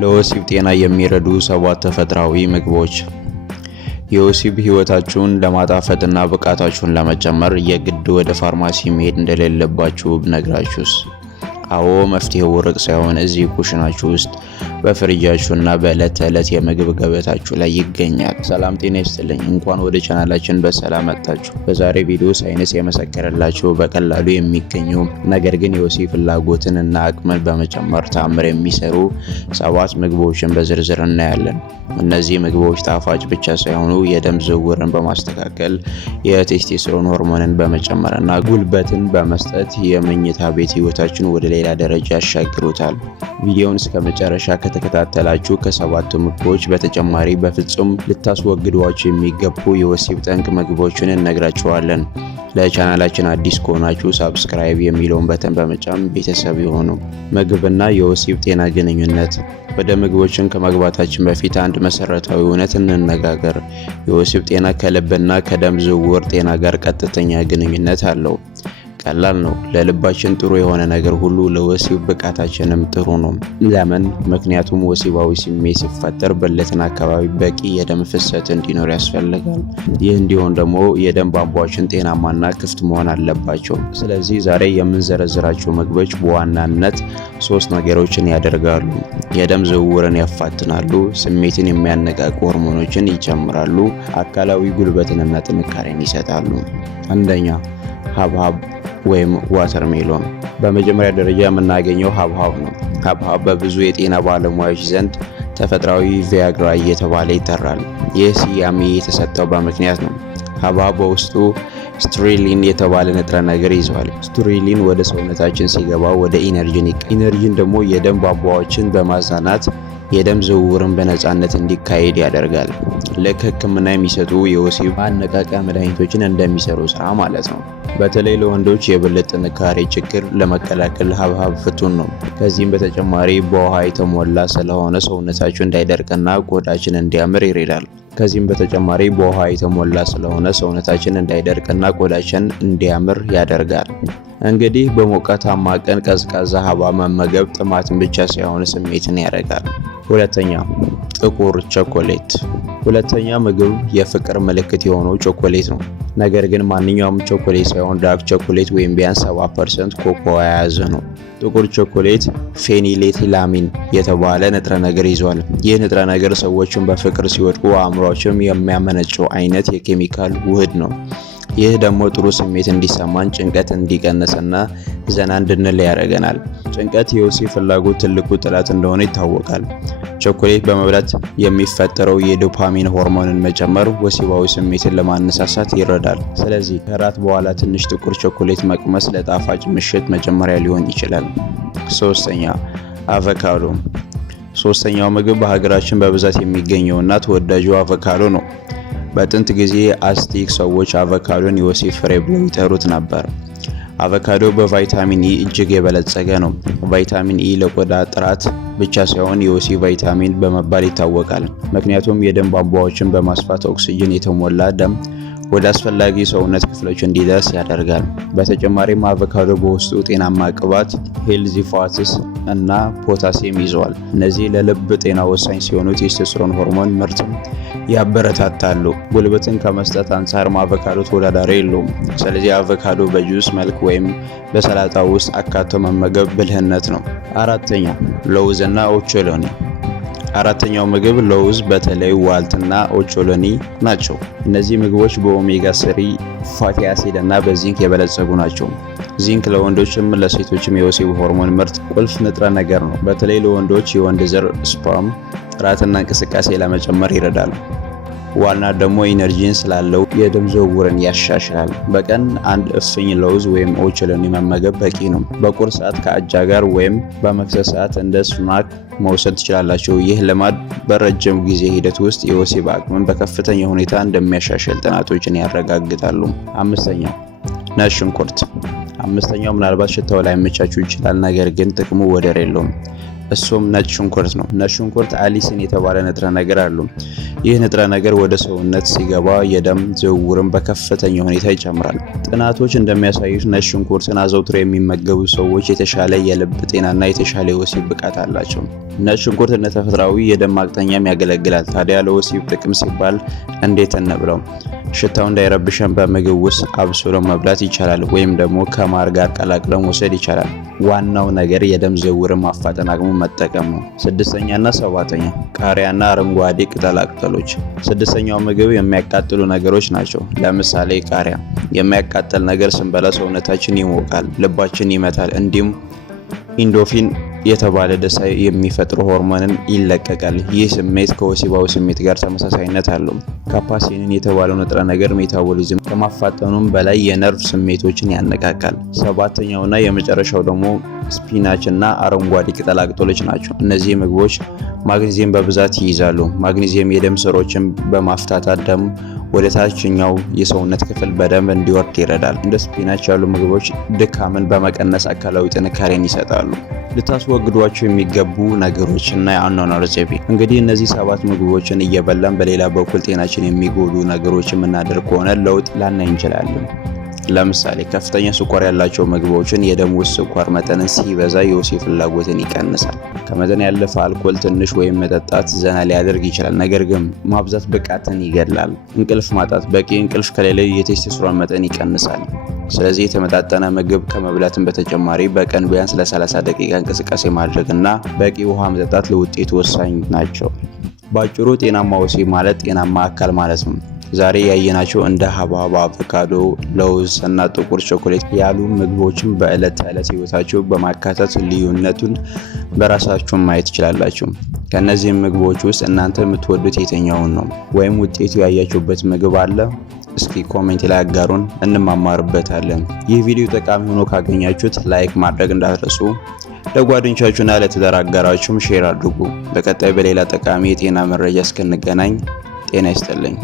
ለወሲብ ጤና የሚረዱ 7 ተፈጥሯዊ ምግቦች። የወሲብ ህይወታችሁን ለማጣፈጥና ብቃታችሁን ለመጨመር የግድ ወደ ፋርማሲ መሄድ እንደሌለባችሁ ብነግራችሁስ? አዎ፣ መፍትሄው ሩቅ ሳይሆን እዚህ ኩሽናችሁ ውስጥ በፍሪጃችሁና በዕለት ተዕለት የምግብ ገበታችሁ ላይ ይገኛል። ሰላም ጤና ይስጥልኝ፣ እንኳን ወደ ቻናላችን በሰላም መጣችሁ። በዛሬ ቪዲዮ ሳይንስ የመሰከረላችሁ በቀላሉ የሚገኙ ነገር ግን የወሲብ ፍላጎትን እና አቅምን በመጨመር ተአምር የሚሰሩ 7 ምግቦችን በዝርዝር እናያለን። እነዚህ ምግቦች ጣፋጭ ብቻ ሳይሆኑ የደም ዝውውርን በማስተካከል የቴስቶስትሮን ሆርሞንን በመጨመርና ጉልበትን በመስጠት የመኝታ ቤት ህይወታችሁን ወደ ሌላ ደረጃ ያሻግሩታል። ቪዲዮውን እስከ መጨረሻ ከተከታተላችሁ ከ7ቱ ምግቦች በተጨማሪ በፍጹም ልታስወግዷቸው የሚገቡ የወሲብ ጠንቅ ምግቦችን እነግራችኋለን። ለቻናላችን አዲስ ከሆናችሁ ሳብስክራይብ የሚለውን በተን በመጫን ቤተሰብ ይሁኑ። ምግብና የወሲብ ጤና ግንኙነት። ወደ ምግቦችን ከመግባታችን በፊት አንድ መሰረታዊ እውነት እንነጋገር። የወሲብ ጤና ከልብና ከደም ዝውውር ጤና ጋር ቀጥተኛ ግንኙነት አለው። ቀላል ነው። ለልባችን ጥሩ የሆነ ነገር ሁሉ ለወሲብ ብቃታችንም ጥሩ ነው። ለምን? ምክንያቱም ወሲባዊ ስሜት ሲፈጠር ብልትና አካባቢ በቂ የደም ፍሰት እንዲኖር ያስፈልጋል። ይህ እንዲሆን ደግሞ የደም ቧንቧችን ጤናማና ክፍት መሆን አለባቸው። ስለዚህ ዛሬ የምንዘረዝራቸው ምግቦች በዋናነት 3 ነገሮችን ያደርጋሉ። የደም ዝውውርን ያፋጥናሉ፣ ስሜትን የሚያነቃቁ ሆርሞኖችን ይጨምራሉ፣ አካላዊ ጉልበትንና ጥንካሬን ይሰጣሉ። አንደኛ፣ ሐብሐብ ወይም ዋተርሜሎን። በመጀመሪያ ደረጃ የምናገኘው ሐብሐብ ነው። ሐብሐብ በብዙ የጤና ባለሙያዎች ዘንድ ተፈጥሯዊ ቪያግራ እየተባለ ይጠራል። ይህ ስያሜ የተሰጠው በምክንያት ነው። ሐብሐብ በውስጡ ስትሪሊን የተባለ ንጥረ ነገር ይዟል። ስትሪሊን ወደ ሰውነታችን ሲገባ ወደ ኢነርጂን ደግሞ የደም ቧንቧዎችን በማዛናት የደም ዝውውርን በነፃነት እንዲካሄድ ያደርጋል። ልክ ሕክምና የሚሰጡ የወሲብ ማነቃቂያ መድኃኒቶችን እንደሚሰሩ ስራ ማለት ነው። በተለይ ለወንዶች የብልት ጥንካሬ ችግር ለመከላከል ሐብሐብ ፍቱን ነው። ከዚህም በተጨማሪ በውሃ የተሞላ ስለሆነ ሰውነታችሁ እንዳይደርቅና ቆዳችን እንዲያምር ይረዳል። ያደርጋል። እንግዲህ በሞቃታማ ቀን ቀዝቃዛ ሐብሐብ መመገብ ጥማትን ብቻ ሳይሆን ስሜትን ያረጋል። ሁለተኛ፣ ጥቁር ቸኮሌት። ሁለተኛ ምግብ የፍቅር ምልክት የሆነው ቸኮሌት ነው። ነገር ግን ማንኛውም ቸኮሌት ሳይሆን ዳርክ ቸኮሌት ወይም ቢያንስ 70% ኮኮዋ የያዘ ነው። ጥቁር ቸኮሌት ፌኒሌቲላሚን የተባለ ንጥረ ነገር ይዟል። ይህ ንጥረ ነገር ሰዎችን በፍቅር ሲወድቁ አእምሯቸውን የሚያመነጨው አይነት የኬሚካል ውህድ ነው። ይህ ደግሞ ጥሩ ስሜት እንዲሰማን፣ ጭንቀት እንዲቀንስና ዘና እንድንል ያደርገናል። ጭንቀት የወሲብ ፍላጎት ትልቁ ጠላት እንደሆነ ይታወቃል። ቸኮሌት በመብላት የሚፈጠረው የዶፓሚን ሆርሞንን መጨመር ወሲባዊ ስሜትን ለማነሳሳት ይረዳል። ስለዚህ ከራት በኋላ ትንሽ ጥቁር ቸኮሌት መቅመስ ለጣፋጭ ምሽት መጀመሪያ ሊሆን ይችላል። ሶስተኛ፣ አቮካዶ። ሶስተኛው ምግብ በሀገራችን በብዛት የሚገኘውና ተወዳጁ አቮካዶ ነው። በጥንት ጊዜ አዝቴክ ሰዎች አቮካዶን የወሲብ ፍሬ ብለው ይጠሩት ነበር። አቮካዶ በቫይታሚን ኢ እጅግ የበለጸገ ነው። ቫይታሚን ኢ ለቆዳ ጥራት ብቻ ሳይሆን የወሲብ ቫይታሚን በመባል ይታወቃል። ምክንያቱም የደም ቧንቧዎችን በማስፋት ኦክሲጅን የተሞላ ደም ወደ አስፈላጊ ሰውነት ክፍሎች እንዲደርስ ያደርጋል። በተጨማሪም አቮካዶ በውስጡ ጤናማ ቅባት፣ ሄልዚ ፋትስ እና ፖታሲየም ይዘዋል። እነዚህ ለልብ ጤና ወሳኝ ሲሆኑ ቴስቶስትሮን ሆርሞን ምርትም ያበረታታሉ። ጉልበትን ከመስጠት አንጻርም አቮካዶ ተወዳዳሪ የለውም። ስለዚህ አቮካዶ በጁስ መልክ ወይም በሰላጣ ውስጥ አካቶ መመገብ ብልህነት ነው። አራተኛ፣ ለውዝ እና ኦቾሎኒ። አራተኛው ምግብ ለውዝ፣ በተለይ ዋልትና ኦቾሎኒ ናቸው። እነዚህ ምግቦች በኦሜጋ 3 ፋቲ አሲድ እና በዚንክ የበለጸጉ ናቸው። ዚንክ ለወንዶችም ለሴቶችም የወሲብ ሆርሞን ምርት ቁልፍ ንጥረ ነገር ነው። በተለይ ለወንዶች የወንድ ዘር ስፐርም ጥራትና እንቅስቃሴ ለመጨመር ይረዳል። ዋልናት ደግሞ ኢነርጂን ስላለው የደም ዝውውርን ያሻሽላል። በቀን 1 እፍኝ ለውዝ ወይም ኦቾሎኒ መመገብ በቂ ነው። በቁርስ ሰዓት ከአጃ ጋር ወይም በመክሰስ ሰዓት እንደ ስናክ መውሰድ ትችላላችሁ። ይህ ልማድ በረጅም ጊዜ ሂደት ውስጥ የወሲብ አቅምን በከፍተኛ ሁኔታ እንደሚያሻሽል ጥናቶችን ያረጋግጣሉ። አምስተኛ፣ ነጭ ሽንኩርት። አምስተኛው ምናልባት ሽታው ላይ መቻችሁ ይችላል፣ ነገር ግን ጥቅሙ ወደር የለውም። እሱም ነጭ ሽንኩርት ነው። ነጭ ሽንኩርት አሊሲን የተባለ ንጥረ ነገር አለው። ይህ ንጥረ ነገር ወደ ሰውነት ሲገባ የደም ዝውውርን በከፍተኛ ሁኔታ ይጨምራል። ጥናቶች እንደሚያሳዩት ነጭ ሽንኩርትን አዘውትረው የሚመገቡ ሰዎች የተሻለ የልብ ጤናና የተሻለ የወሲብ ብቃት አላቸው። ነጭ ሽንኩርት እንደ ተፈጥሯዊ የደም ማቅጠኛም ያገለግላል። ታዲያ ለወሲብ ጥቅም ሲባል እንዴት እንብለው? ሽታው እንዳይረብሸን በምግብ ውስጥ አብስሎ መብላት ይቻላል፣ ወይም ደግሞ ከማር ጋር ቀላቅሎ መውሰድ ይቻላል። ዋናው ነገር የደም ዝውውርን ማፋጠን አቅሙን መጠቀም ነው። ስድስተኛና ሰባተኛ ቃሪያና አረንጓዴ ቅጠላቅጠሎች። ስድስተኛው ምግብ የሚያቃጥሉ ነገሮች ናቸው። ለምሳሌ ቃሪያ የሚያቃጥል ነገር ስንበላ ሰውነታችን ይሞቃል፣ ልባችን ይመታል፣ እንዲሁም ኢንዶርፊን የተባለ ደስታ የሚፈጥሩ ሆርሞንን ይለቀቃል። ይህ ስሜት ከወሲባዊ ስሜት ጋር ተመሳሳይነት አለው። ካፓሲንን የተባለው ንጥረ ነገር ሜታቦሊዝም ከማፋጠኑም በላይ የነርቭ ስሜቶችን ያነቃቃል። ሰባተኛውና የመጨረሻው ደግሞ ስፒናች እና አረንጓዴ ቅጠላቅጠሎች ናቸው። እነዚህ ምግቦች ማግኒዚየም በብዛት ይይዛሉ። ማግኒዚየም የደም ስሮችን በማፍታታት ደም ወደ ታችኛው የሰውነት ክፍል በደንብ እንዲወርድ ይረዳል። እንደ ስፒናች ያሉ ምግቦች ድካምን በመቀነስ አካላዊ ጥንካሬን ይሰጣሉ። ልታስወግዷቸው የሚገቡ ነገሮች እና የአኗኗር ዘይቤ። እንግዲህ እነዚህ 7 ምግቦችን እየበላን በሌላ በኩል ጤናችን የሚጎዱ ነገሮችን የምናደርግ ከሆነ ለውጥ ላናይ እንችላለን። ለምሳሌ ከፍተኛ ስኳር ያላቸው ምግቦችን የደም ውስጥ ስኳር መጠንን ሲበዛ የወሲብ ፍላጎትን ይቀንሳል። ከመጠን ያለፈ አልኮል ትንሽ ወይም መጠጣት ዘና ሊያደርግ ይችላል፣ ነገር ግን ማብዛት ብቃትን ይገድላል። እንቅልፍ ማጣት፣ በቂ እንቅልፍ ከሌለ የቴስቶስትሮን መጠን ይቀንሳል። ስለዚህ የተመጣጠነ ምግብ ከመብላትም በተጨማሪ በቀን ቢያንስ ለ30 ደቂቃ እንቅስቃሴ ማድረግና በቂ ውሃ መጠጣት ለውጤቱ ወሳኝ ናቸው። ባጭሩ ጤናማ ወሲብ ማለት ጤናማ አካል ማለት ነው። ዛሬ ያየናቸው እንደ ሐብሐብ፣ አቮካዶ፣ ለውዝ እና ጥቁር ቾኮሌት ያሉ ምግቦችን በዕለት ተዕለት ህይወታችሁ በማካተት ልዩነቱን በራሳችሁ ማየት ትችላላችሁ። ከነዚህ ምግቦች ውስጥ እናንተ የምትወዱት የትኛውን ነው? ወይም ውጤቱ ያያችሁበት ምግብ አለ? እስኪ ኮሜንት ላይ አጋሩን፣ እንማማርበታለን። ይህ ቪዲዮ ጠቃሚ ሆኖ ካገኛችሁት ላይክ ማድረግ እንዳትረሱ። ለጓደኞቻችሁና ለትዳር አጋራችሁም ሼር አድርጉ። በቀጣይ በሌላ ጠቃሚ የጤና መረጃ እስክንገናኝ ጤና ይስጥልኝ።